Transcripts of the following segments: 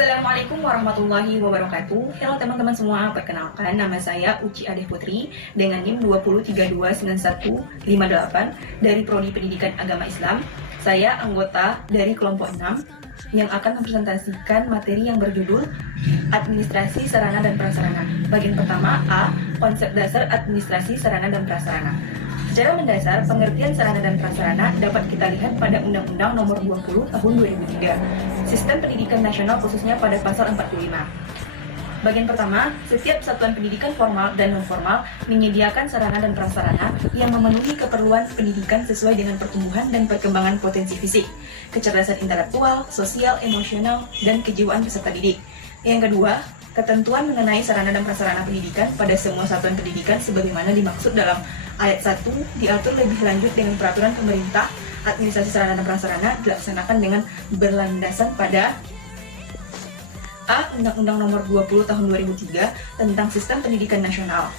Assalamualaikum warahmatullahi wabarakatuh. Halo teman-teman semua, perkenalkan nama saya Uci Adeh Putri dengan NIM 203291158 dari Prodi Pendidikan Agama Islam. Saya anggota dari kelompok 6 yang akan mempresentasikan materi yang berjudul Administrasi Sarana dan Prasarana. Bagian pertama A, konsep dasar administrasi sarana dan prasarana. Secara mendasar, pengertian sarana dan prasarana dapat kita lihat pada Undang-Undang Nomor 20 Tahun 2003, Sistem Pendidikan Nasional khususnya pada pasal 45. Bagian pertama, setiap satuan pendidikan formal dan non-formal menyediakan sarana dan prasarana yang memenuhi keperluan pendidikan sesuai dengan pertumbuhan dan perkembangan potensi fisik, kecerdasan intelektual, sosial, emosional, dan kejiwaan peserta didik. Yang kedua, ketentuan mengenai sarana dan prasarana pendidikan pada semua satuan pendidikan sebagaimana dimaksud dalam ayat 1 diatur lebih lanjut dengan peraturan pemerintah. Administrasi sarana dan prasarana dilaksanakan dengan berlandasan pada A. Undang-Undang Nomor 20 Tahun 2003 tentang Sistem Pendidikan Nasional.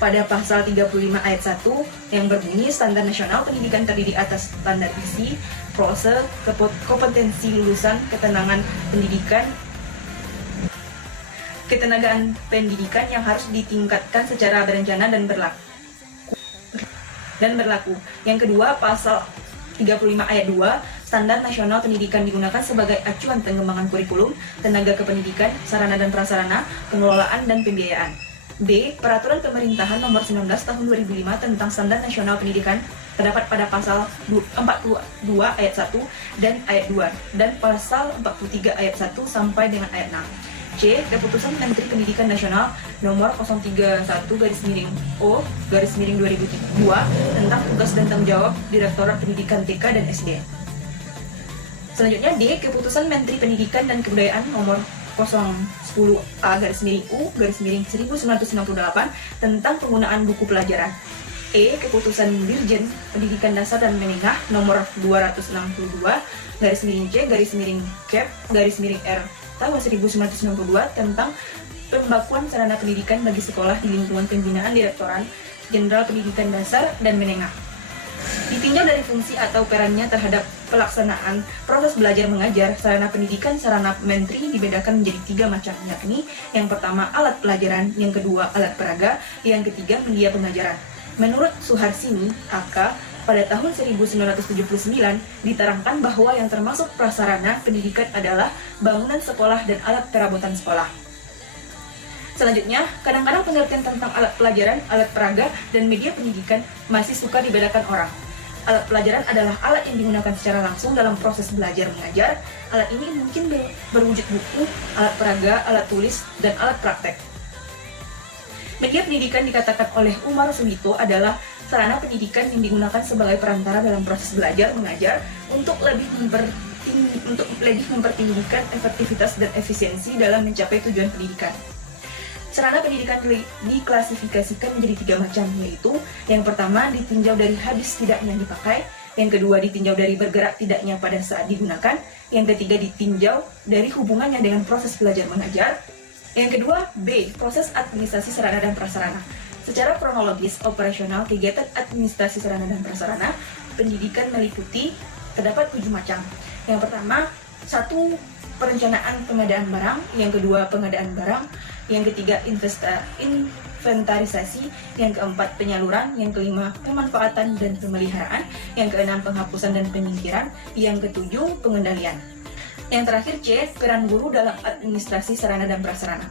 Pada pasal 35 ayat 1 yang berbunyi standar nasional pendidikan terdiri atas standar isi, prose, kompetensi lulusan, ketenagaan pendidikan yang harus ditingkatkan secara berencana dan berlaku. Yang kedua, pasal 35 ayat 2, standar nasional pendidikan digunakan sebagai acuan pengembangan kurikulum, tenaga kependidikan, sarana dan prasarana, pengelolaan dan pembiayaan. B. Peraturan Pemerintahan Nomor 19 Tahun 2005 tentang Standar Nasional Pendidikan terdapat pada pasal 42 ayat 1 dan ayat 2 dan pasal 43 ayat 1 sampai dengan ayat 6. C. Keputusan Menteri Pendidikan Nasional Nomor 031-O-2002 tentang tugas dan tanggung jawab Direktorat Pendidikan TK dan SD. Selanjutnya D. Keputusan Menteri Pendidikan dan Kebudayaan Nomor 010A-1998 tentang penggunaan buku pelajaran. E. Keputusan Dirjen Pendidikan Dasar dan Menengah Nomor 262/J/Cap/R tahun 1992 tentang pembakuan sarana pendidikan bagi sekolah di lingkungan pembinaan Direktorat Jenderal Pendidikan Dasar dan Menengah. Ditinjau dari fungsi atau perannya terhadap pelaksanaan proses belajar mengajar, sarana pendidikan sarana menteri dibedakan menjadi 3 macam, yakni yang pertama alat pelajaran, yang kedua alat peraga, yang ketiga media pengajaran. Menurut Suharsini, AK, pada tahun 1979 diterangkan bahwa yang termasuk prasarana pendidikan adalah bangunan sekolah dan alat perabotan sekolah. Selanjutnya, kadang-kadang pengertian tentang alat pelajaran, alat peraga, dan media pendidikan masih suka dibedakan orang. Alat pelajaran adalah alat yang digunakan secara langsung dalam proses belajar mengajar. Alat ini mungkin berwujud buku, alat peraga, alat tulis, dan alat praktek. Media pendidikan dikatakan oleh Umar Suwito adalah sarana pendidikan yang digunakan sebagai perantara dalam proses belajar mengajar untuk lebih mempertinggikan efektivitas dan efisiensi dalam mencapai tujuan pendidikan. Sarana pendidikan diklasifikasikan menjadi 3 macam, yaitu yang pertama ditinjau dari habis tidaknya dipakai, yang kedua ditinjau dari bergerak tidaknya pada saat digunakan, yang ketiga ditinjau dari hubungannya dengan proses belajar mengajar. Yang kedua, B. Proses administrasi sarana dan prasarana. Secara kronologis operasional kegiatan administrasi sarana dan prasarana pendidikan meliputi terdapat 7 macam. Yang pertama, 1. Perencanaan pengadaan barang, yang kedua pengadaan barang, yang ketiga inventarisasi, yang keempat penyaluran, yang kelima pemanfaatan dan pemeliharaan, yang keenam penghapusan dan penyingkiran, yang ketujuh pengendalian. Yang terakhir C. Peran guru dalam administrasi sarana dan prasarana.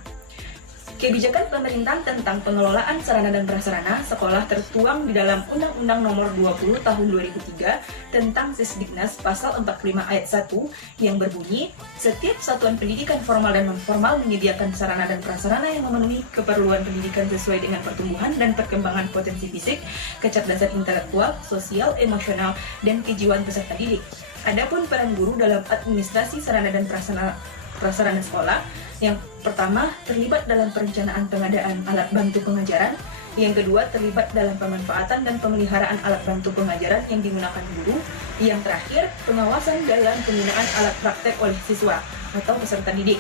Kebijakan pemerintah tentang pengelolaan sarana dan prasarana sekolah tertuang di dalam Undang-Undang Nomor 20 Tahun 2003 tentang Sisdiknas pasal 45 ayat 1 yang berbunyi, setiap satuan pendidikan formal dan non-formal menyediakan sarana dan prasarana yang memenuhi keperluan pendidikan sesuai dengan pertumbuhan dan perkembangan potensi fisik, kecerdasan intelektual, sosial, emosional, dan kejiwaan peserta didik. Adapun peran guru dalam administrasi sarana dan prasarana sekolah, yang pertama terlibat dalam perencanaan pengadaan alat bantu pengajaran, yang kedua terlibat dalam pemanfaatan dan pemeliharaan alat bantu pengajaran yang digunakan guru, yang terakhir pengawasan dalam penggunaan alat praktek oleh siswa atau peserta didik.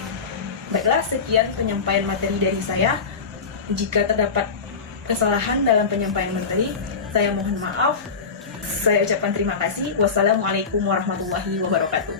Baiklah, sekian penyampaian materi dari saya. Jika terdapat kesalahan dalam penyampaian materi, saya mohon maaf. Saya ucapkan terima kasih. Wassalamualaikum warahmatullahi wabarakatuh.